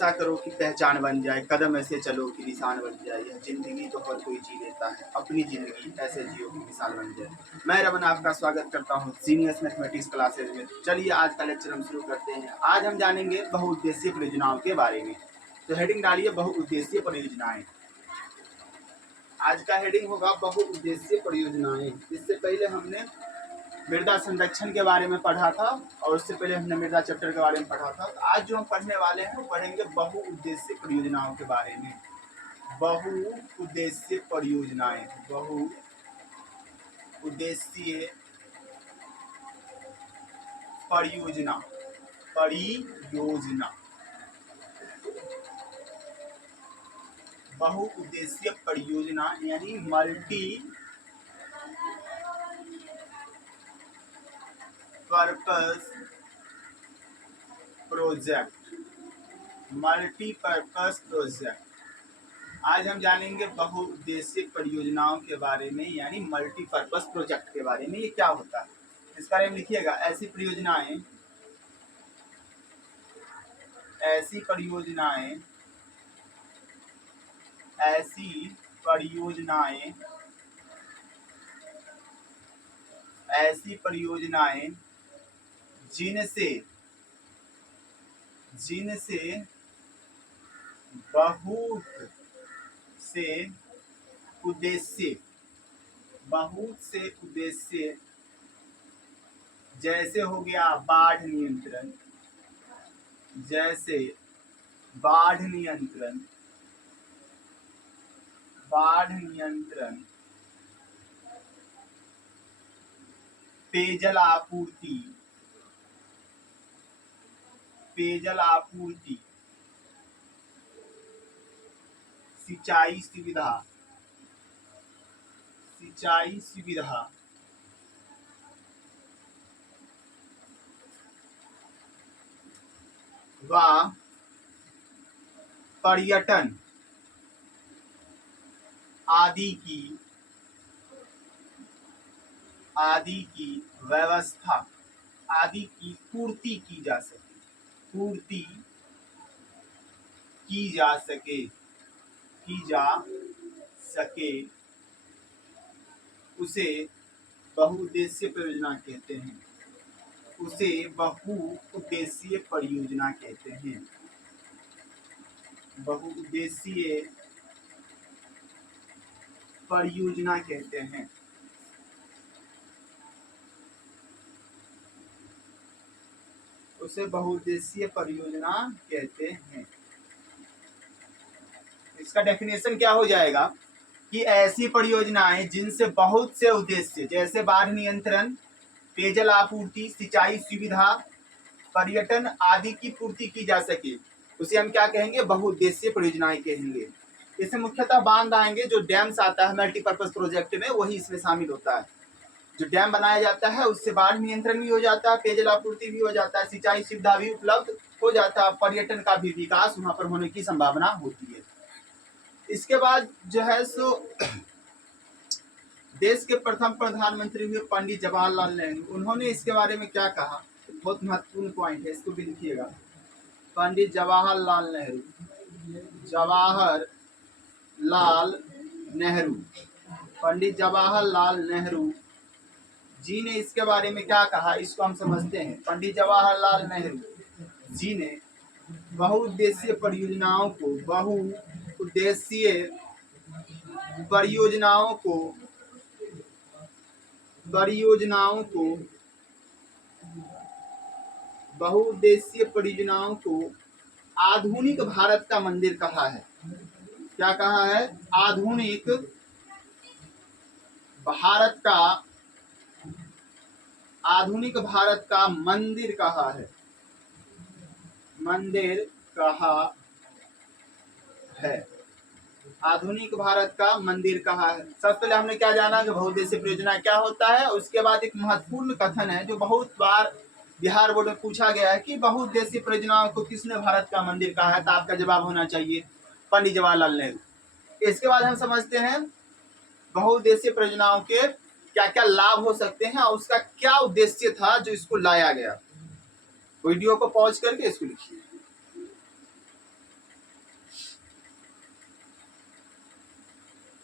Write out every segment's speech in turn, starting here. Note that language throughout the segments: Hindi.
ऐसा करो कि पहचान बन जाए, कदम ऐसे चलो कि निशान बन जाए। यह जिंदगी तो हर कोई जी लेता है, अपनी जिंदगी ऐसे जियो कि मिसाल बन जाए। मैं रमन आपका स्वागत करता हूँ सीनियर्स मैथमेटिक्स क्लासेज में। चलिए आज का लेक्चर हम शुरू करते हैं। आज हम जानेंगे बहुउद्देशीय परियोजनाओं के बारे में। तो हेडिंग डालिए बहुउद्देशीय परियोजनाएं। आज का हेडिंग होगा बहुउद्देशीय परियोजनाएं। इससे पहले हमने मृदा संरक्षण के बारे में पढ़ा था और उससे पहले हमने मृदा चैप्टर के बारे में पढ़ा था। तो आज जो हम पढ़ने वाले हैं वो पढ़ेंगे बहुउद्देशीय परियोजनाओं के बारे में। बहुउद्देशीय परियोजनाएं, बहुउद्देशीय परियोजना, बहुउद्देशीय परियोजना यानी मल्टी पर्पस प्रोजेक्ट। आज हम जानेंगे बहुउद्देशीय परियोजनाओं के बारे में यानी मल्टीपर्पस प्रोजेक्ट के बारे में। ये क्या होता है इस बारे में लिखिएगा। ऐसी परियोजनाएं जिनसे बहुत से उद्देश्य जैसे हो गया बाढ़ नियंत्रण, पेयजल आपूर्ति, सिंचाई सुविधा, व पर्यटन आदि की व्यवस्था आदि की पूर्ति की जा सके उसे बहुउद्देशीय परियोजना कहते हैं। बहुउद्देशीय परियोजना कहते हैं। उसे बहुउद्देशीय परियोजना कहते हैं। इसका डेफिनेशन क्या हो जाएगा कि ऐसी परियोजनाएं जिनसे बहुत से उद्देश्य जैसे बाढ़ नियंत्रण, पेयजल आपूर्ति, सिंचाई सुविधा, पर्यटन आदि की पूर्ति की जा सके उसे हम क्या कहेंगे? बहुउद्देशीय परियोजनाएं कहेंगे। इसमें मुख्यतः बांध आएंगे। जो डैम्स आता है मल्टीपर्पज प्रोजेक्ट में वही इसमें शामिल होता है। जो डैम बनाया जाता है उससे बाढ़ नियंत्रण भी हो जाता है, पेयजल आपूर्ति भी हो जाता है, सिंचाई सुविधा भी उपलब्ध हो जाता है, पर्यटन का भी विकास वहां पर होने की संभावना होती है। इसके बाद जो है सो देश के प्रथम प्रधानमंत्री हुए पंडित जवाहरलाल नेहरू, उन्होंने इसके बारे में क्या कहा? बहुत महत्वपूर्ण पॉइंट है, इसको भी लिखिएगा। पंडित जवाहरलाल नेहरू जी ने इसके बारे में क्या कहा, इसको हम समझते हैं। पंडित जवाहरलाल नेहरू जी ने बहुउद्देशीय परियोजनाओं को आधुनिक भारत का मंदिर कहा है। क्या कहा है? आधुनिक भारत का मंदिर कहा है। आधुनिक भारत का मंदिर कहा है। सबसे पहले हमने क्या जाना कि बहुउद्देशीय परियोजना क्या होता है। उसके बाद एक महत्वपूर्ण कथन है जो बहुत बार बिहार बोर्ड में पूछा गया है कि बहुउद्देशीय परियोजनाओं को किसने भारत का मंदिर कहा है? तो आपका जवाब होना चाहिए पंडित जवाहरलाल नेहरू। इसके बाद हम समझते हैं बहुउद्देशीय परियोजनाओं के क्या क्या लाभ हो सकते हैं और उसका क्या उद्देश्य था जो इसको लाया गया। वीडियो को पॉज करके इसको लिखिए।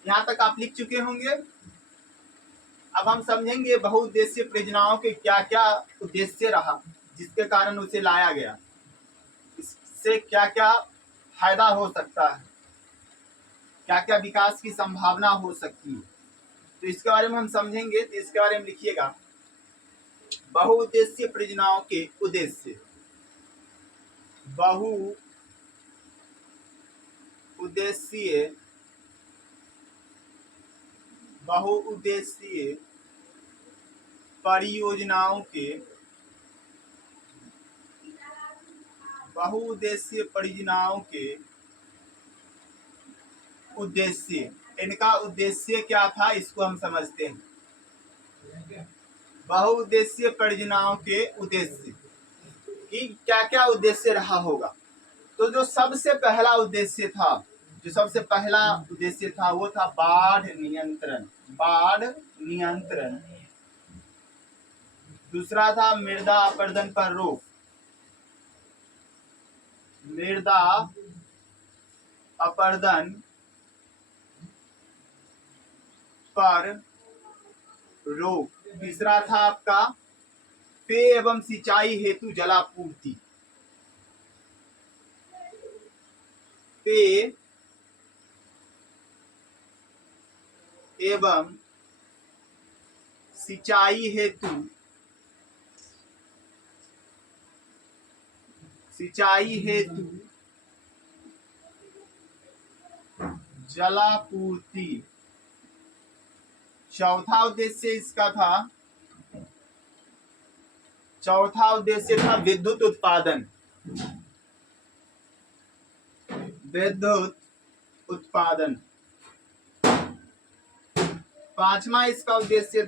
यहाँ तक आप लिख चुके होंगे। अब हम समझेंगे बहुउद्देशीय परियोजनाओं के क्या क्या उद्देश्य रहा जिसके कारण उसे लाया गया, इससे क्या क्या फायदा हो सकता है, क्या क्या विकास की संभावना हो सकती है, तो इसके बारे में हम समझेंगे। तो इसके बारे में लिखिएगा, बहुउद्देशीय परियोजनाओं के उद्देश्य। बहुउद्देशीय परियोजनाओं के उद्देश्य। इनका उद्देश्य क्या था इसको हम समझते हैं। बहुउद्देशीय परियोजनाओं के उद्देश्य कि क्या क्या उद्देश्य रहा होगा। तो जो सबसे पहला उद्देश्य था वो था बाढ़ नियंत्रण। दूसरा था मृदा अपरदन पर रोक। तीसरा था आपका पेय एवं सिंचाई हेतु जलापूर्ति। पेय एवं सिंचाई हेतु जलापूर्ति। चौथा उद्देश्य था विद्युत उत्पादन। पांचवा इसका उद्देश्य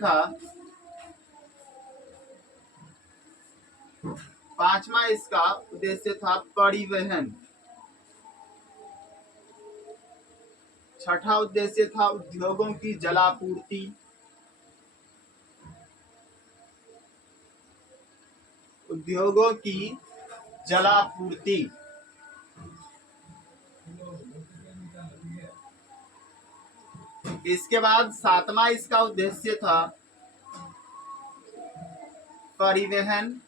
था परिवहन। छठा उद्देश्य था उद्योगों की जलापूर्ति। इसके बाद सातवां इसका उद्देश्य था परिवहन,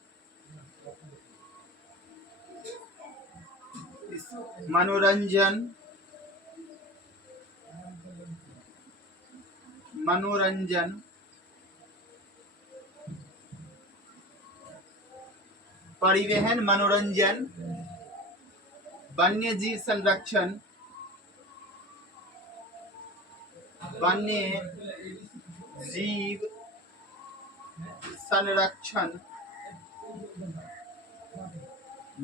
मनोरंजन, वन्यजीव संरक्षण,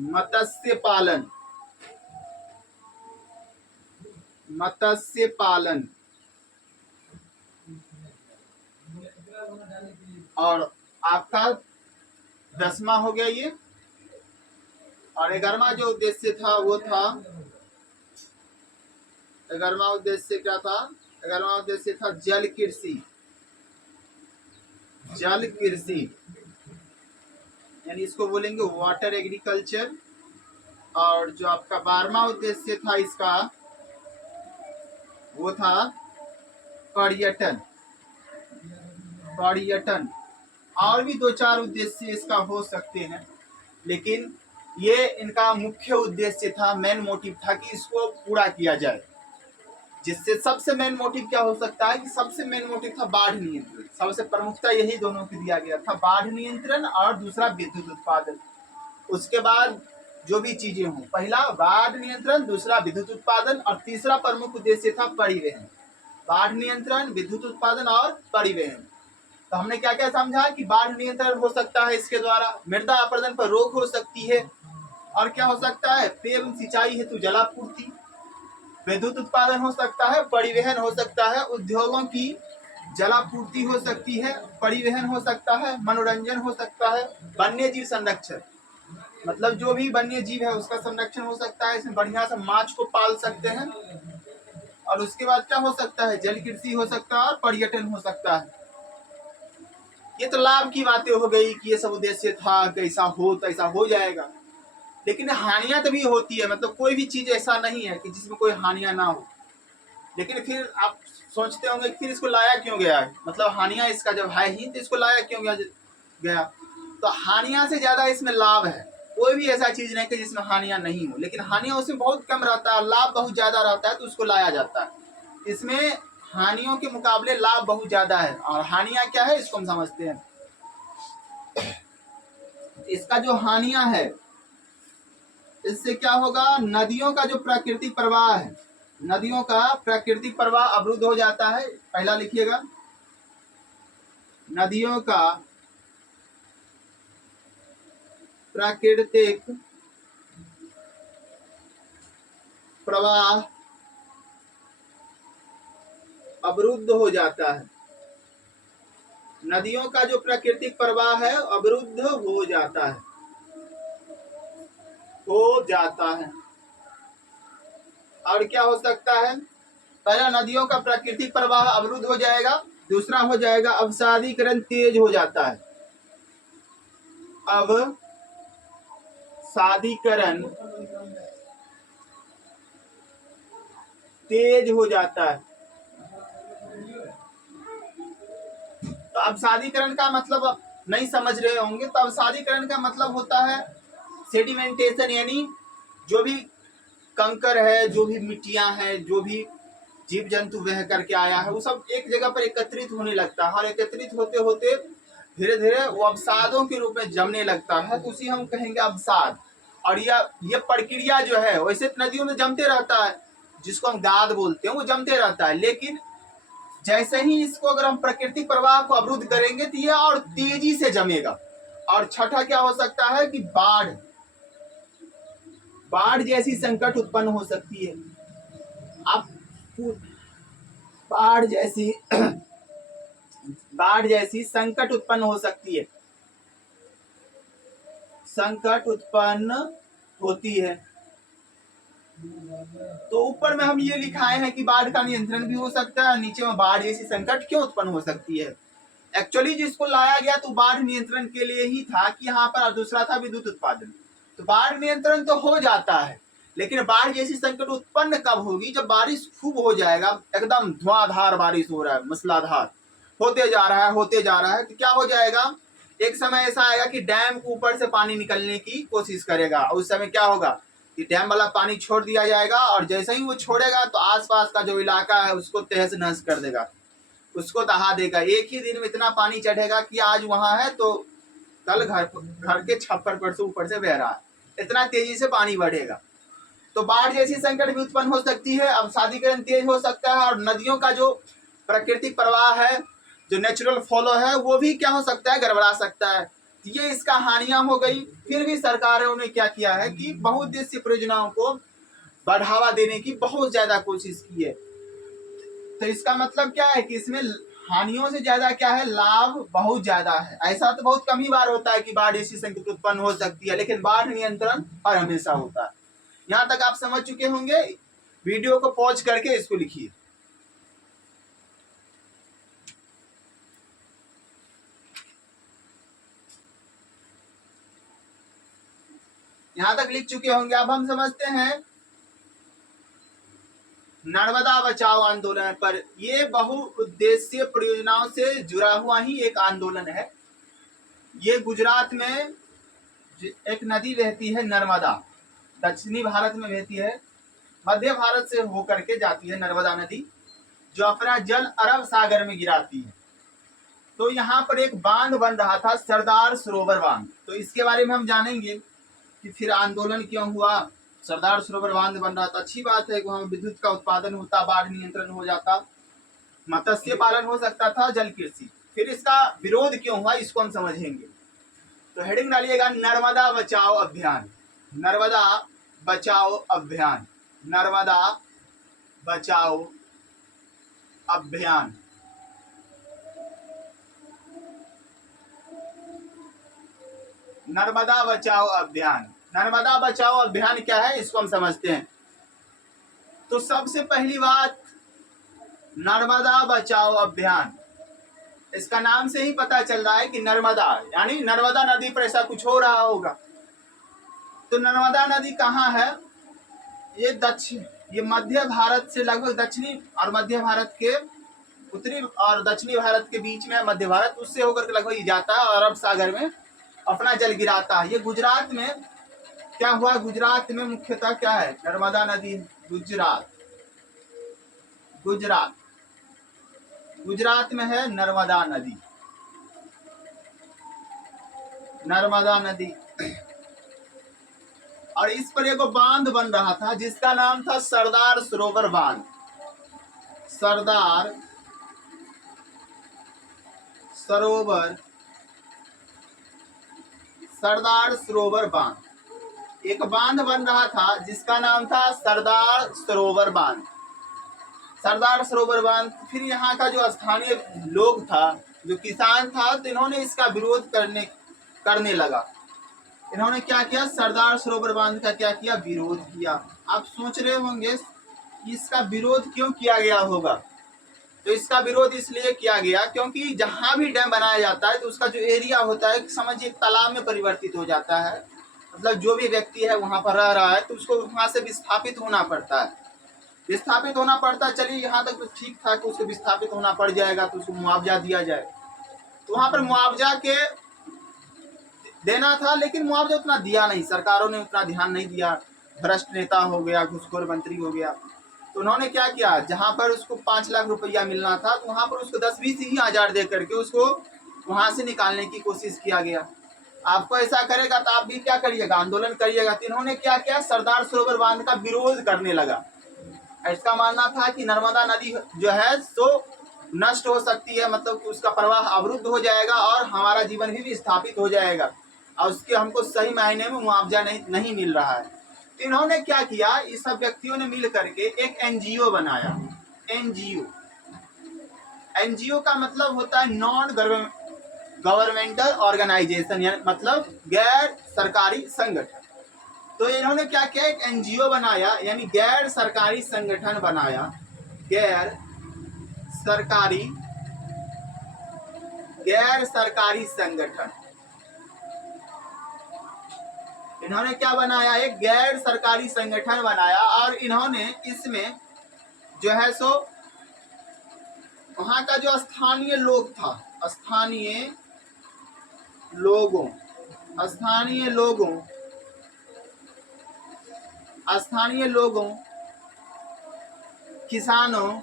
मत्स्य पालन और आपका 10वां हो गया ये। और 11वां जो उद्देश्य था वो था 11वां उद्देश्य क्या था? 11वां उद्देश्य था जल कृषि, यानी इसको बोलेंगे वाटर एग्रीकल्चर। और जो आपका 12वां उद्देश्य था इसका वो था पर्यटन। और भी 2-4 उद्देश्य इसका हो सकते हैं, लेकिन ये इनका मुख्य उद्देश्य था, मेन मोटिव था कि इसको पूरा किया जाए। जिससे सबसे मेन मोटिव क्या हो सकता है कि सबसे मेन मोटिव था बाढ़ नियंत्रण। सबसे प्रमुखता यही दोनों को दिया गया था, बाढ़ नियंत्रण और दूसरा विद्युत उत्पादन। उसके बाद जो भी चीजें हों, पहला बाढ़ नियंत्रण, दूसरा विद्युत उत्पादन और तीसरा प्रमुख उद्देश्य था परिवहन। बाढ़ नियंत्रण, विद्युत उत्पादन और परिवहन। तो हमने क्या क्या समझा कि बाढ़ नियंत्रण हो सकता है इसके द्वारा, मृदा अपरदन पर रोक हो सकती है, और क्या हो सकता है पेय एवं सिंचाई हेतु जलापूर्ति, विद्युत उत्पादन हो सकता है, परिवहन हो सकता है, उद्योगों की जलापूर्ति हो सकती है, परिवहन हो सकता है, मनोरंजन हो सकता है, वन्य जीव संरक्षण, मतलब जो भी वन्य जीव है उसका संरक्षण हो सकता है। इसमें बढ़िया से माछ को पाल सकते हैं। और उसके बाद क्या हो सकता है, जल कृषि हो सकता है और पर्यटन हो सकता है। ये तो लाभ की बातें हो गई कि ये सब उद्देश्य था, कैसा हो तो ऐसा हो जाएगा, लेकिन हानियां तभी होती है। मतलब कोई भी चीज ऐसा नहीं है कि जिसमें कोई हानियां ना हो। लेकिन फिर आप सोचते होंगे फिर इसको लाया क्यों गया, मतलब हानियां इसका जब है ही तो इसको लाया क्यों गया। तो हानियां से ज्यादा इसमें लाभ है। कोई भी ऐसा चीज नहीं कि जिसमें हानियां नहीं हो, लेकिन हानियां उसमें बहुत कम रहता है, लाभ बहुत ज्यादा रहता है, तो उसको लाया जाता है। इसमें हानियों के मुकाबले लाभ बहुत ज्यादा है। और हानियां क्या है इसको हम समझते हैं। इसका जो हानियां है, इससे क्या होगा, नदियों का जो प्राकृतिक प्रवाह है, नदियों का प्राकृतिक प्रवाह अवरुद्ध हो जाता है। पहला लिखिएगा, नदियों का प्राकृतिक प्रवाह अवरुद्ध हो जाता है। नदियों का जो प्राकृतिक प्रवाह है अवरुद्ध हो जाता है। और क्या हो सकता है, पहला नदियों का प्राकृतिक प्रवाह अवरुद्ध हो जाएगा, दूसरा हो जाएगा अवसादीकरण तेज हो जाता है। अवसादीकरण तेज हो जाता है। तो अवसादीकरण का मतलब आप नहीं समझ रहे होंगे। तो अवसादीकरण का मतलब होता है सेडिमेंटेशन, यानी जो भी कंकर है, जो भी मिट्टियां हैं, जो भी जीव जंतु वह करके आया है, वो सब एक जगह पर एकत्रित होने लगता है। और एकत्रित होते होते धीरे धीरे वो अवसादों के रूप में जमने लगता है, तो उसी हम कहेंगे अवसाद। और यह प्रक्रिया जो है वैसे नदियों में जमते रहता है, जिसको हम गाद बोलते हैं, वो जमते रहता है। लेकिन जैसे ही इसको अगर हम प्राकृतिक प्रवाह को अवरुद्ध करेंगे तो यह और तेजी से जमेगा। और छठा क्या हो सकता है कि बाढ़ जैसी संकट उत्पन्न हो सकती है। आप बाढ़ जैसी संकट उत्पन्न हो सकती है, संकट उत्पन्न होती है। तो ऊपर में हम ये लिखाए हैं कि बाढ़ का नियंत्रण भी हो सकता है, नीचे में बाढ़ जैसी संकट क्यों उत्पन्न हो सकती है। एक्चुअली जिसको लाया गया तो बाढ़ नियंत्रण के लिए ही था कि यहाँ पर, दूसरा था विद्युत उत्पादन। तो बाढ़ नियंत्रण तो हो जाता है, लेकिन बाढ़ जैसी संकट उत्पन्न कब होगी, जब बारिश खूब हो जाएगा, एकदम धुआंधार बारिश हो रहा है, मूसलाधार होते जा रहा है, तो क्या हो जाएगा, एक समय ऐसा आएगा कि डैम के ऊपर से पानी निकलने की कोशिश करेगा। और उस समय क्या होगा कि डैम वाला पानी छोड़ दिया जाएगा, और जैसे ही वो छोड़ेगा तो आसपास का जो इलाका है उसको तहस नहस कर देगा, उसको दहा देगा। एक ही दिन में इतना पानी चढ़ेगा कि आज वहां है तो कल घर के छप्पर पर से ऊपर से बह रहा है, इतना तेजी से पानी बढ़ेगा। तो बाढ़ जैसी संकट भी उत्पन्न हो सकती है, अवसादीकरण तेज हो सकता है, और नदियों का जो प्राकृतिक प्रवाह है, जो नेचुरल फ्लो है, वो भी क्या हो सकता है, गड़बड़ा सकता है। ये इसका हानियां हो गई। फिर भी सरकारों ने क्या किया है कि बहुउद्देशीय परियोजनाओं को बढ़ावा देने की बहुत ज्यादा कोशिश की है। तो इसका मतलब क्या है कि इसमें हानियों से ज्यादा क्या है, लाभ बहुत ज्यादा है। ऐसा तो बहुत कम ही बार होता है कि बाढ़ जैसी संकट उत्पन्न हो सकती है, लेकिन बाढ़ नियंत्रण हर हमेशा होता है। यहाँ तक आप समझ चुके होंगे। वीडियो को पॉज करके इसको लिखिए। यहाँ तक लिख चुके होंगे। अब हम समझते हैं नर्मदा बचाओ आंदोलन पर। ये बहुउद्देशीय परियोजनाओं से जुड़ा हुआ ही एक आंदोलन है। ये गुजरात में एक नदी बहती है नर्मदा, दक्षिणी भारत में बहती है, मध्य भारत से होकर के जाती है नर्मदा नदी, जो अपना जल अरब सागर में गिराती है। तो यहाँ पर एक बांध बन रहा था, सरदार सरोवर बांध। तो इसके बारे में हम जानेंगे कि फिर आंदोलन क्यों हुआ, सरदार सरोवर बांध बन रहा था। अच्छी बात है कि वहाँ विद्युत का उत्पादन होता, बाढ़ नियंत्रण हो जाता, मत्स्य पालन हो सकता था, जल कृषि। फिर इसका विरोध क्यों हुआ इसको हम समझेंगे। तो हेडिंग डालिएगा, नर्मदा बचाओ अभियान। नर्मदा बचाओ अभियान, नर्मदा बचाओ अभियान। नर्मदा बचाओ अभियान, नर्मदा बचाओ अभियान क्या है इसको हम समझते हैं। तो सबसे पहली बात, नर्मदा बचाओ अभियान, इसका नाम से ही पता चल रहा है कि नर्मदा यानी नर्मदा नदी पर ऐसा कुछ हो रहा होगा। तो नर्मदा नदी कहाँ है, ये ये मध्य भारत से लगभग दक्षिणी और मध्य भारत के उत्तरी और दक्षिणी भारत के बीच में मध्य भारत, उससे होकर के लगभग जाता है और अरब सागर में अपना जल गिराता है। ये गुजरात में क्या हुआ, गुजरात में मुख्यतः क्या है, नर्मदा नदी। गुजरात गुजरात गुजरात में है नर्मदा नदी, नर्मदा नदी। और इस पर एक बांध बन रहा था जिसका नाम था सरदार सरोवर बांध। सरदार सरोवर सरदार सरोवर बांध, एक बांध बन रहा था जिसका नाम था सरदार सरोवर बांध। सरदार सरोवर बांध, फिर यहाँ का जो स्थानीय लोग था, जो किसान था, तो इन्होंने इसका विरोध करने लगा। इन्होंने क्या किया, सरदार सरोवर बांध का क्या किया, विरोध किया। आप सोच रहे होंगे इसका विरोध क्यों किया गया होगा। तो इसका विरोध इसलिए किया गया क्योंकि जहां भी डैम बनाया जाता है तो उसका जो एरिया होता है समझिए तालाब में परिवर्तित हो जाता है। मतलब जो भी व्यक्ति है वहां पर रह रहा है तो उसको वहां से विस्थापित होना पड़ता है, विस्थापित होना पड़ता है। चलिए यहाँ तक तो ठीक था कि उसको विस्थापित होना पड़ जाएगा तो उसको मुआवजा दिया जाए, तो वहां पर मुआवजा के देना था, लेकिन मुआवजा उतना दिया नहीं, सरकारों ने उतना ध्यान नहीं दिया। भ्रष्ट नेता हो गया, घुसखोर मंत्री हो गया, तो उन्होंने क्या किया, जहां पर उसको 5 लाख रुपया मिलना था तो वहां पर उसको 10-20 ही हजार दे करके उसको वहां से निकालने की कोशिश किया गया। आपको ऐसा करेगा तो आप भी क्या करिएगा, आंदोलन करिएगा। तो इन्होंने क्या किया, सरदार सरोवर बांध का विरोध करने लगा। इसका मानना था कि नर्मदा नदी जो है सो नष्ट हो सकती है, मतलब कि उसका प्रवाह अवरुद्ध हो जाएगा और हमारा जीवन भी विस्थापित हो जाएगा और उसके हमको सही मायने में मुआवजा नहीं मिल रहा है। तो इन्होंने क्या किया, इस सब व्यक्तियों ने मिल करके एक एनजीओ बनाया। एनजीओ का मतलब होता है नॉन गवर्नमेंटल ऑर्गेनाइजेशन, यानी मतलब गैर सरकारी संगठन। तो इन्होंने क्या किया, एक एनजीओ बनाया, यानी गैर सरकारी संगठन बनाया। गैर सरकारी संगठन, इन्होंने क्या बनाया, एक गैर सरकारी संगठन बनाया। और इन्होंने इसमें जो है सो वहां का जो स्थानीय लोग था, स्थानीय लोगों, किसानों,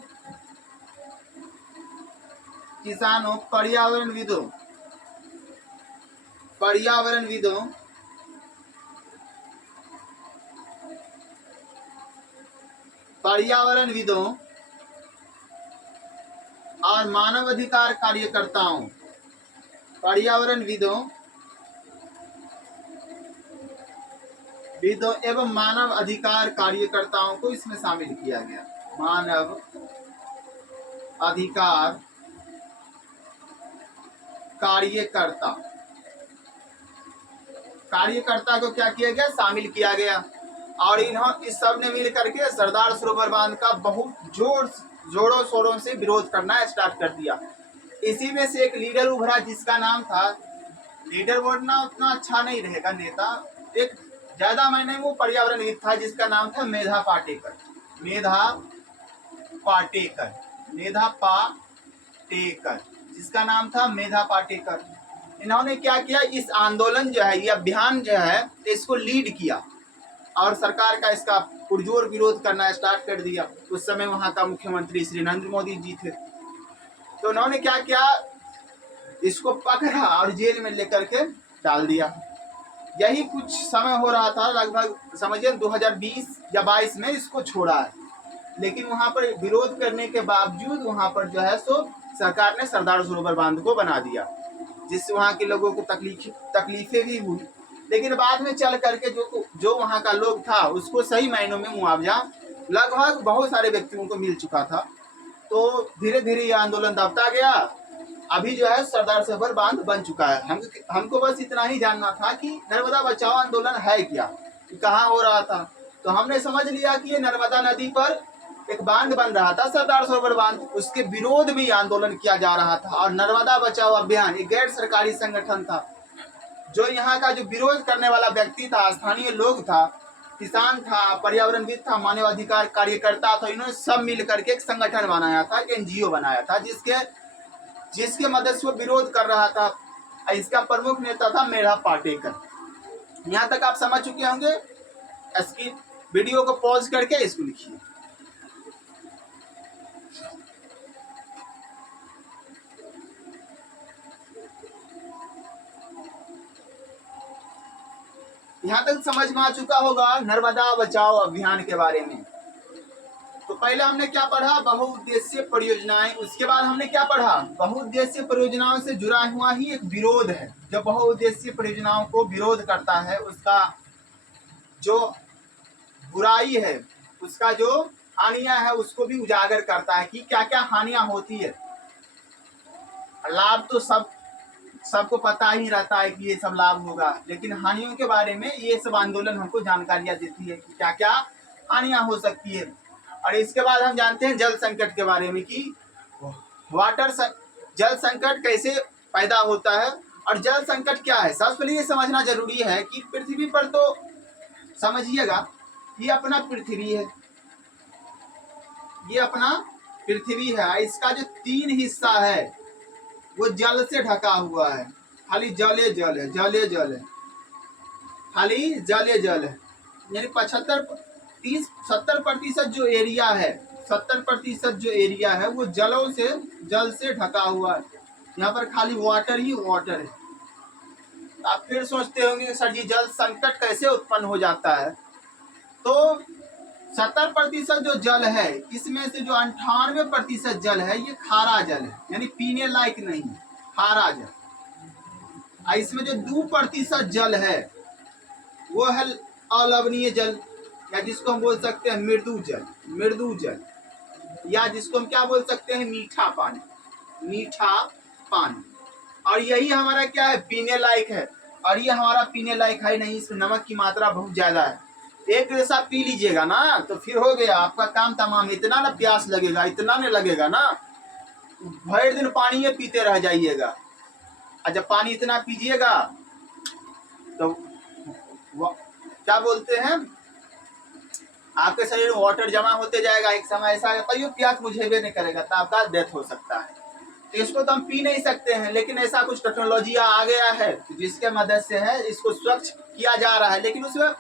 पर्यावरणविदों और मानवाधिकार कार्यकर्ताओं, एवं मानव अधिकार कार्यकर्ताओं को इसमें शामिल किया गया। मानव अधिकार कार्यकर्ता को क्या किया गया, शामिल किया गया। और इन्होंने इस सब ने मिल करके सरदार सरोवर बांध का बहुत जोरों शोरों से विरोध करना स्टार्ट कर दिया। इसी में से एक लीडर उभरा जिसका नाम था, लीडर बोलना उतना अच्छा नहीं रहेगा, नेता एक ज्यादा मायने वो पर्यावरणविद था जिसका नाम था मेधा पाटेकर। जिसका नाम था मेधा पाटेकर। इन्होंने क्या किया, इस आंदोलन जो है, ये अभियान जो है, इसको लीड किया और सरकार का इसका पुरजोर विरोध करना स्टार्ट कर दिया। उस समय वहां का मुख्यमंत्री श्री नरेंद्र मोदी जी थे। तो उन्होंने क्या किया, इसको पकड़ा और जेल में लेकर के डाल दिया। यही कुछ समय हो रहा था, लगभग समझिए 2020 या 22 में इसको छोड़ा है। लेकिन वहां पर विरोध करने के बावजूद वहां पर जो है सो सरकार ने सरदार सरोवर बांध को बना दिया, जिससे वहां के लोगों को तकलीफें भी हुई। लेकिन बाद में चल करके जो वहां का लोग था उसको सही मायनों में मुआवजा लगभग बहुत सारे व्यक्तियों को मिल चुका था। तो धीरे धीरे ये आंदोलन दबता गया। अभी जो है सरदार सरोवर बांध बन चुका है। हमको बस इतना ही जानना था कि नर्मदा बचाओ आंदोलन है क्या, कहाँ हो रहा था। तो हमने समझ लिया कि ये नर्मदा नदी पर एक बांध बन रहा था, सरदार सरोवर बांध, उसके विरोध में आंदोलन किया जा रहा था। और नर्मदा बचाओ अभियान एक गैर सरकारी संगठन था। जो यहाँ का जो विरोध करने वाला व्यक्ति था, स्थानीय लोग था, किसान था, पर्यावरणविद था, मानवाधिकार कार्यकर्ता था, इन्होंने सब मिल करके एक संगठन बनाया था, एक एनजीओ बनाया था, जिसके जिसके मदद से वो विरोध कर रहा था। इसका प्रमुख नेता था मेधा पाटेकर। यहाँ तक आप समझ चुके होंगे। इसकी वीडियो को पॉज करके इसको लिखिए। यहाँ तक समझ में आ चुका होगा नर्मदा बचाओ अभियान के बारे में। तो पहले हमने क्या पढ़ा, बहुउद्देशीय परियोजनाएं। उसके बाद हमने क्या पढ़ा, बहुउद्देशीय परियोजनाओं से जुड़ा हुआ ही एक विरोध है। जो बहुउद्देशीय परियोजनाओं को विरोध करता है, उसका जो बुराई है, उसका जो हानियां है, उसको भी उजागर करता है कि क्या क्या हानियां होती है। लाभ तो सबको पता ही रहता है कि ये सब लाभ होगा, लेकिन हानियों के बारे में ये सब आंदोलन हमको जानकारियां देती है कि क्या क्या हानियां हो सकती है। और इसके बाद हम जानते हैं जल संकट के बारे में कि जल संकट कैसे पैदा होता है और जल संकट क्या है। सबसे पहले ये समझना जरूरी है कि पृथ्वी पर, तो समझिएगा, ये अपना पृथ्वी है, ये अपना पृथ्वी है। इसका जो 3 हिस्सा है वो जल से ढका हुआ है। खाली जले जल है, जले जल है, खाली जले जल है। यानी 70% जो एरिया है, 70% जो एरिया है वो जल से ढका हुआ है। यहाँ पर खाली वाटर ही वाटर है। आप फिर सोचते होंगे कि सर जी जल संकट कैसे उत्पन्न हो जाता है। तो 70% जो जल है, इसमें से जो 98% जल है ये खारा जल है, यानी पीने लायक नहीं, खारा जल। इसमें जो 2% जल है वो है अलवणीय जल, या जिसको हम बोल सकते हैं मृदु जल, मृदु जल, या जिसको हम क्या बोल सकते हैं, मीठा पानी, मीठा पानी। और यही हमारा क्या है, पीने लायक है। और ये हमारा पीने लायक है नहीं, इसमें नमक की मात्रा बहुत ज्यादा है। एक जैसा पी लीजिएगा ना तो फिर हो गया आपका काम तमाम। इतना ना प्यास लगेगा, इतना नहीं लगेगा ना, भर दिन पानी ये पीते रह जाइएगा। और जब पानी इतना पीजिएगा तो क्या बोलते हैं, आपके शरीर में वाटर जमा होते जाएगा। एक समय ऐसा आएगा प्यास बुझेबे नहीं करेगा, तो आपका डेथ हो सकता है। तो इसको तो हम पी नहीं सकते हैं, लेकिन ऐसा कुछ टेक्नोलॉजी आ गया है जिसके मदद से है इसको स्वच्छ किया जा रहा है। लेकिन उसमें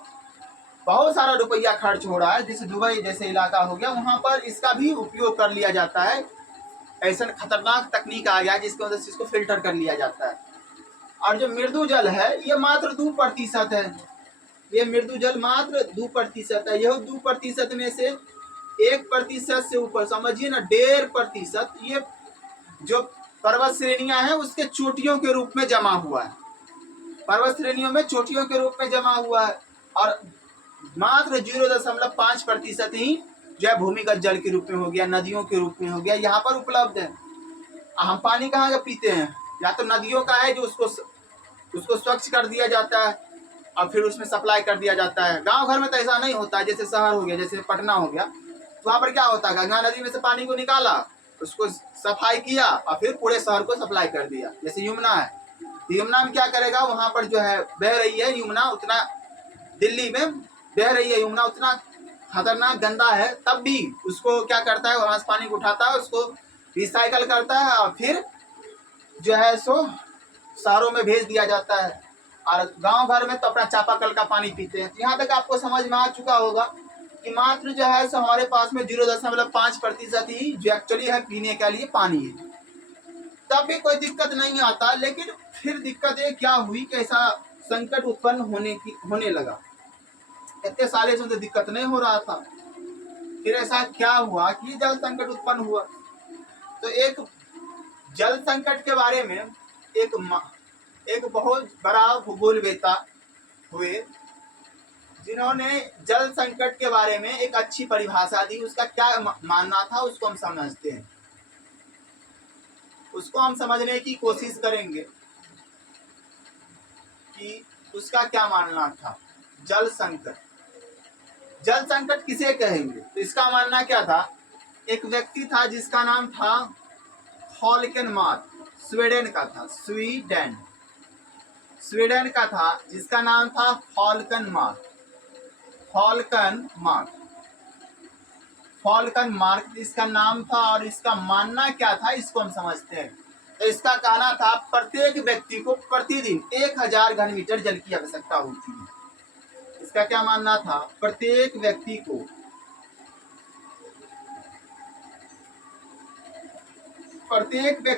बहुत सारा रुपया खर्च हो रहा है। जैसे दुबई जैसे इलाका हो गया, वहां पर इसका भी उपयोग कर लिया जाता है। ऐसा खतरनाक तकनीक आ गया जिसकी वजह से इसको फिल्टर कर लिया जाता है। और जो मृदु जल है ये मात्र 2% है। ये मृदु जल मात्र 2% है। यह 2% में से 1% से ऊपर, समझिए ना 1.5%, ये जो पर्वत श्रेणियां हैं उसके चोटियों के रूप में जमा हुआ है। पर्वत श्रेणियों में चोटियों के रूप में जमा हुआ है। और मात्र 0.5% ही जो है भूमिगत जल के रूप में हो गया, नदियों के रूप में हो गया, यहाँ पर उपलब्ध है। हम पानी कहाँ का पीते हैं, या तो नदियों का है जो उसको स्वच्छ कर दिया जाता है और फिर उसमें सप्लाई कर दिया जाता है। गांव घर में तो ऐसा नहीं होता है। जैसे शहर हो गया, जैसे पटना हो गया, तो वहाँ पर क्या होता है, गंगा नदी में से पानी को निकाला, उसको सफाई किया और फिर पूरे शहर को सप्लाई कर दिया। जैसे यमुना है, यमुना में क्या करेगा, वहां पर जो है बह रही है यमुना, उतना दिल्ली में बह रही है यमुना, उतना खतरनाक गंदा है, तब भी उसको क्या करता है, वहां से पानी को उठाता है, उसको रिसाइकल करता है और फिर जो है सो शहरों में भेज दिया जाता है। और गांव भर में तो अपना चापाकल का पानी पीते हैं। यहाँ तक आपको समझ में आ चुका होगा कि मात्र जो है सो हमारे पास में 0.5% ही जो एक्चुअली है पीने के लिए पानी है। तब भी कोई दिक्कत नहीं आता। लेकिन फिर दिक्कतें क्या हुई कि ऐसा संकट उत्पन्न होने लगा। इतने सालों से तो दिक्कत नहीं हो रहा था, फिर ऐसा क्या हुआ कि जल संकट उत्पन्न हुआ। तो एक जल संकट के बारे में एक बहुत बड़ा भूगोलवेत्ता हुए जिन्होंने जल संकट के बारे में एक अच्छी परिभाषा दी। उसका क्या मानना था उसको हम समझते हैं, उसको हम समझने की कोशिश करेंगे कि उसका क्या मानना था। जल संकट, जल संकट किसे कहेंगे, तो इसका मानना क्या था। एक व्यक्ति था जिसका नाम था फॉल्कन मार्क, स्वीडन का था, स्वीडन का था, जिसका नाम था Falcon mark. Falcon mark. Falcon mark इसका नाम था और इसका मानना क्या था इसको हम समझते हैं। तो इसका कहना था प्रत्येक व्यक्ति को प्रतिदिन 1000 घन मीटर जल की आवश्यकता होती है। इसका क्या मानना था, प्रत्येक व्यक्ति को प्रतिदिन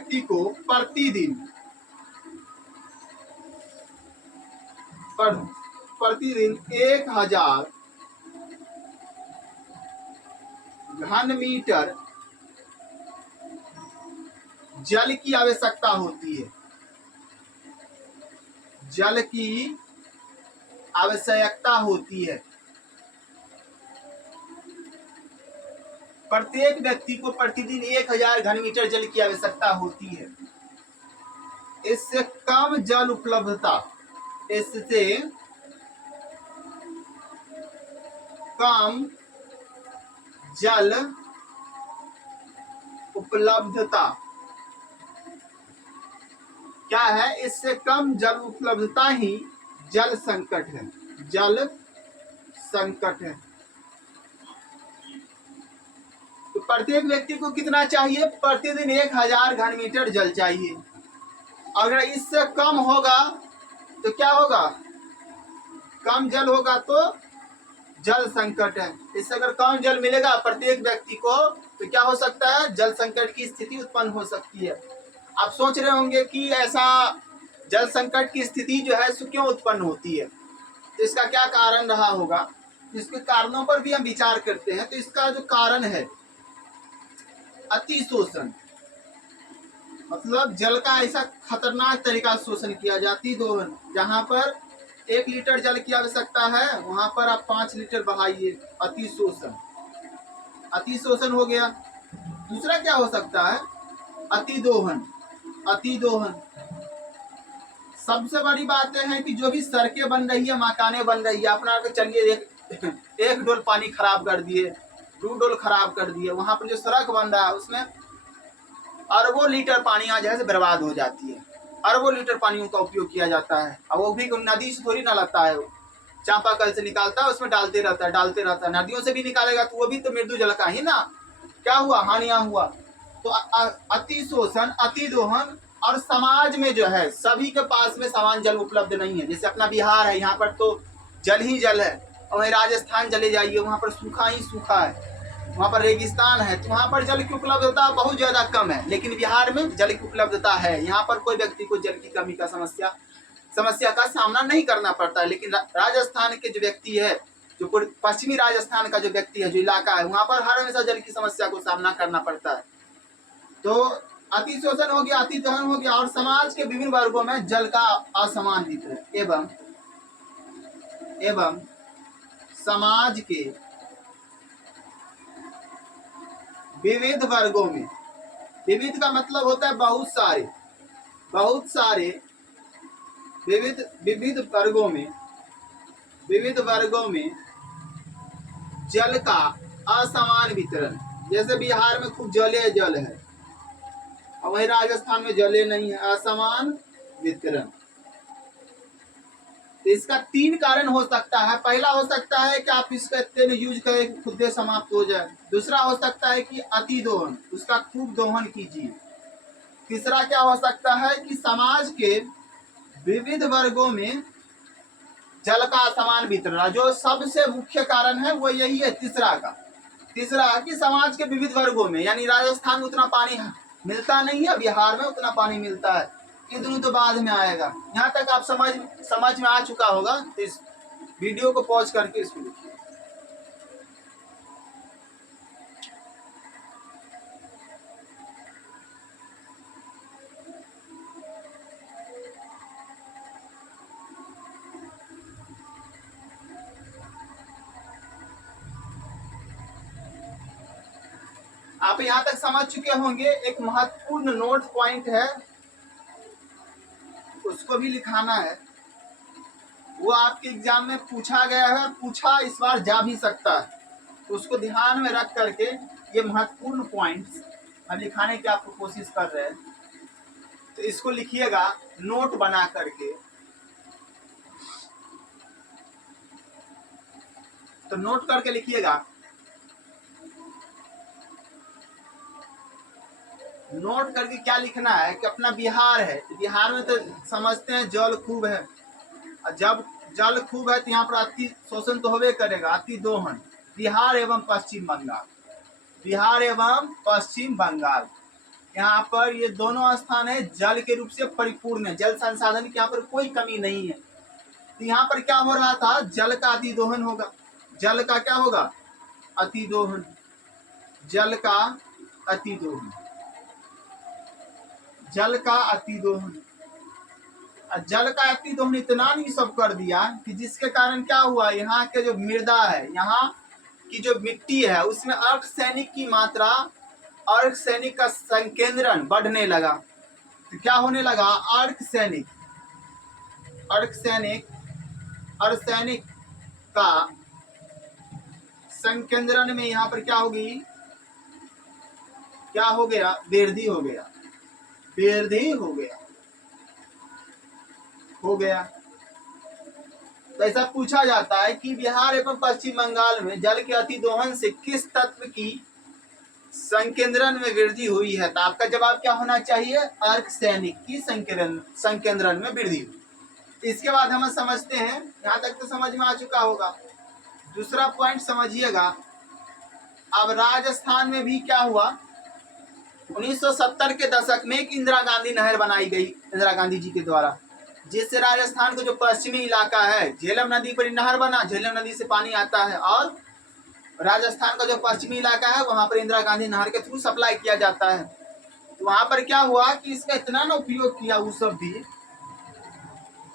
1000 घन मीटर जल की आवश्यकता होती है। जल की आवश्यकता होती है। प्रत्येक व्यक्ति को प्रतिदिन 1000 घन मीटर जल की आवश्यकता होती है। इससे कम जल उपलब्धता, इससे कम जल उपलब्धता क्या है, इससे कम जल उपलब्धता ही जल संकट है। जल संकट है। तो प्रत्येक व्यक्ति को कितना चाहिए, प्रतिदिन 1000 घन मीटर जल चाहिए। अगर इससे कम होगा तो क्या होगा, कम जल होगा तो जल संकट है। इससे अगर कम जल मिलेगा प्रत्येक व्यक्ति को तो क्या हो सकता है, जल संकट की स्थिति उत्पन्न हो सकती है। आप सोच रहे होंगे कि ऐसा जल संकट की स्थिति जो है क्यों उत्पन्न होती है, तो इसका क्या कारण रहा होगा। इसके कारणों पर भी हम विचार करते हैं। तो इसका जो कारण है अतिशोषण, मतलब जल का ऐसा खतरनाक तरीका से शोषण किया जाता है। अतिदोहन, जहाँ पर 1 लीटर जल की आवश्यकता है वहां पर आप 5 लीटर बहाइए। अतिशोषण, अतिशोषण हो गया। दूसरा क्या हो सकता है, अतिदोहन। अतिदोहन सबसे बड़ी बात है कि जो भी सड़कें बन रही है, मकाने बन रही है, अपना चलिए एक डोल पानी खराब कर दिए, 2 डोल खराब कर दिए, वहां पर जो सड़क बन रहा है उसमें अरबों लीटर पानी आ जाए बर्बाद हो जाती है। अरबों लीटर पानियों का उपयोग किया जाता है। और वो भी नदी से थोड़ी ना लगता है, वो चापाकल से निकालता है, उसमें डालते रहता है। नदियों से भी निकालेगा तो वो भी तो मृदु जल का ही ना, क्या हुआ, हानियां हुआ। तो अतिशोषण, अतिदोहन, और समाज में जो है सभी के पास में समान जल उपलब्ध नहीं है। जैसे अपना बिहार है, यहाँ पर तो जल ही जल है। और वहीं राजस्थान चले जाइए, वहाँ पर सूखा ही सूखा है, वहाँ पर रेगिस्तान है, तो वहाँ पर जल की उपलब्धता बहुत ज्यादा कम है। लेकिन बिहार में जल की उपलब्धता है। यहाँ पर कोई व्यक्ति को जल की कमी का समस्या का सामना नहीं करना पड़ता है। लेकिन राजस्थान के जो व्यक्ति है, जो पश्चिमी राजस्थान का जो व्यक्ति है, जो इलाका है, वहाँ पर हर हमेशा जल की समस्या को सामना करना पड़ता है। तो अतिशोषण हो गया, अतिदोहन हो गया, और समाज के विभिन्न वर्गों में जल का असमान वितरण एवं समाज के विविध वर्गों में, विविध का मतलब होता है बहुत सारे विविध वर्गों में जल का असमान वितरण। जैसे बिहार में खूब जल है और वहीं राजस्थान में जले नहीं है, असमान वितरण। तो इसका 3 कारण हो सकता है। पहला हो सकता है कि आप इसका इतने यूज करें खुद से समाप्त हो जाए। दूसरा हो सकता है कि अतिदोहन, उसका खूब दोहन कीजिए। तीसरा क्या हो सकता है कि समाज के विविध वर्गों में जल का असमान वितरण। जो सबसे मुख्य कारण है वो यही है तीसरा कि समाज के विविध वर्गों में, यानी राजस्थान में उतना पानी मिलता नहीं है, बिहार में उतना पानी मिलता है। ये दोनों तो बाद में आएगा। यहाँ तक आप समझ में आ चुका होगा। तो इस वीडियो को पॉज करके इसको लिखिए। आप यहाँ तक समझ चुके होंगे। एक महत्वपूर्ण नोट पॉइंट है, उसको भी लिखाना है। वो आपके एग्जाम में पूछा गया है, पूछा इस बार जा भी सकता है। तो उसको ध्यान में रख करके ये महत्वपूर्ण पॉइंट्स हम लिखाने की आपको कोशिश कर रहे हैं। तो इसको लिखिएगा नोट बना करके। तो नोट करके लिखिएगा। नोट करके क्या लिखना है कि अपना बिहार है, बिहार में तो समझते हैं जल खूब है, और जब जल खूब है तो यहाँ पर अति शोषण तो होबे करेगा, अति दोहन। बिहार एवं पश्चिम बंगाल, बिहार एवं पश्चिम बंगाल, यहाँ पर ये दोनों स्थान है जल के रूप से परिपूर्ण है, जल संसाधन की यहाँ पर कोई कमी नहीं है। तो यहाँ पर क्या हो रहा था, जल का अतिदोहन होगा, जल का क्या होगा, अतिदोहन, जल का अतिदोहन, जल का अतिदोहन। जल का अतिदोहन इतना नहीं सब कर दिया कि जिसके कारण क्या हुआ, यहाँ के जो मृदा है, यहाँ की जो मिट्टी है उसमें अर्धसैनिक की मात्रा, अर्धसैनिक का संकेंद्रण बढ़ने लगा। तो क्या होने लगा, अर्धसैनिक, अर्धसैनिक, अर्धसैनिक का संकेंद्रण में यहाँ पर क्या होगी, क्या हो गया, वृद्धि हो गया, वृद्धि हो गया, हो गया। तो ऐसा पूछा जाता है कि बिहार एवं पश्चिम बंगाल में जल के अतिदोहन से किस तत्व की संकेंद्रण में वृद्धि हुई है। तो आपका जवाब क्या होना चाहिए, अर्धसैनिक की संकेंद्रण में वृद्धि हुई। इसके बाद हम समझते हैं, यहाँ तक तो समझ में आ चुका होगा। दूसरा पॉइंट समझिएगा। अब राजस्थान में भी क्या हुआ, 1970 के दशक में एक इंदिरा गांधी नहर बनाई गई, इंदिरा गांधी जी के द्वारा, जिससे राजस्थान को जो पश्चिमी इलाका है, झेलम नदी पर नहर बना, झेलम नदी से पानी आता है, और राजस्थान का जो पश्चिमी इलाका है वहां पर इंदिरा गांधी नहर के थ्रू सप्लाई किया जाता है। तो वहां पर क्या हुआ कि इसका इतना ना उपयोग किया वो सब भी,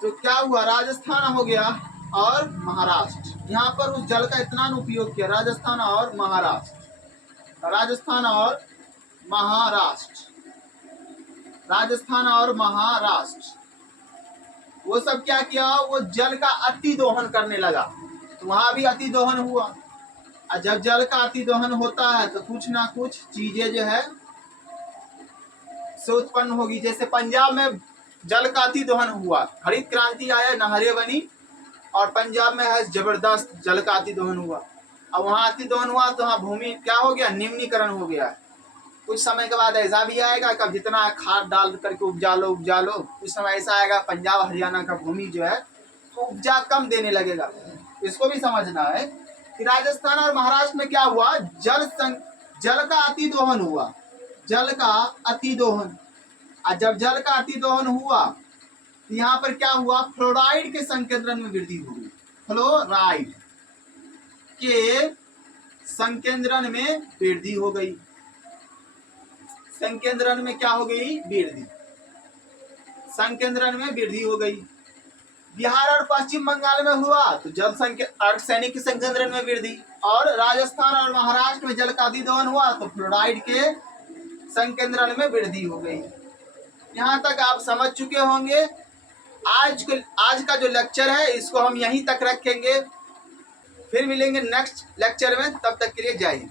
तो क्या हुआ, राजस्थान हो गया और महाराष्ट्र, यहाँ पर उस जल का इतना ना उपयोग किया, राजस्थान और महाराष्ट्र, राजस्थान और महाराष्ट्र, राजस्थान और महाराष्ट्र, वो सब क्या किया, वो जल का अतिदोहन करने लगा। तो वहां भी अतिदोहन हुआ, और जब जल का अतिदोहन होता है तो कुछ ना कुछ चीजें जो है से उत्पन्न होगी। जैसे पंजाब में जल का अतिदोहन हुआ, हरित क्रांति आया, नहरें बनी, और पंजाब में है जबरदस्त जल का अतिदोहन हुआ। अब वहां अतिदोहन हुआ तो वहां भूमि क्या हो गया, निम्नीकरण हो गया। कुछ समय के बाद ऐसा भी आएगा कि जितना खाद डाल करके उपजा लो, कुछ समय ऐसा आएगा पंजाब हरियाणा का भूमि जो है तो उपजा कम देने लगेगा। इसको भी समझना है कि राजस्थान और महाराष्ट्र में क्या हुआ, जल का अतिदोहन हुआ, जल का अतिदोहन। और जब जल का अतिदोहन हुआ तो यहाँ पर क्या हुआ, फ्लोराइड के संकेंद्रण में वृद्धि हो गई, फ्लोराइड के संकेंद्रण में वृद्धि हो गई, संकेंद्रण में क्या हो गई, वृद्धि, संकेंद्रण में वृद्धि हो गई। बिहार और पश्चिम बंगाल में हुआ तो जल अर्धसैनिक के संकेंद्रण में वृद्धि, और राजस्थान और महाराष्ट्र में जल का अतिदोहन हुआ तो फ्लोराइड के संकेंद्रण में वृद्धि हो गई। यहाँ तक आप समझ चुके होंगे। आज का जो लेक्चर है इसको हम यहीं तक रखेंगे, फिर मिलेंगे नेक्स्ट लेक्चर में, तब तक के लिए जय हिंद।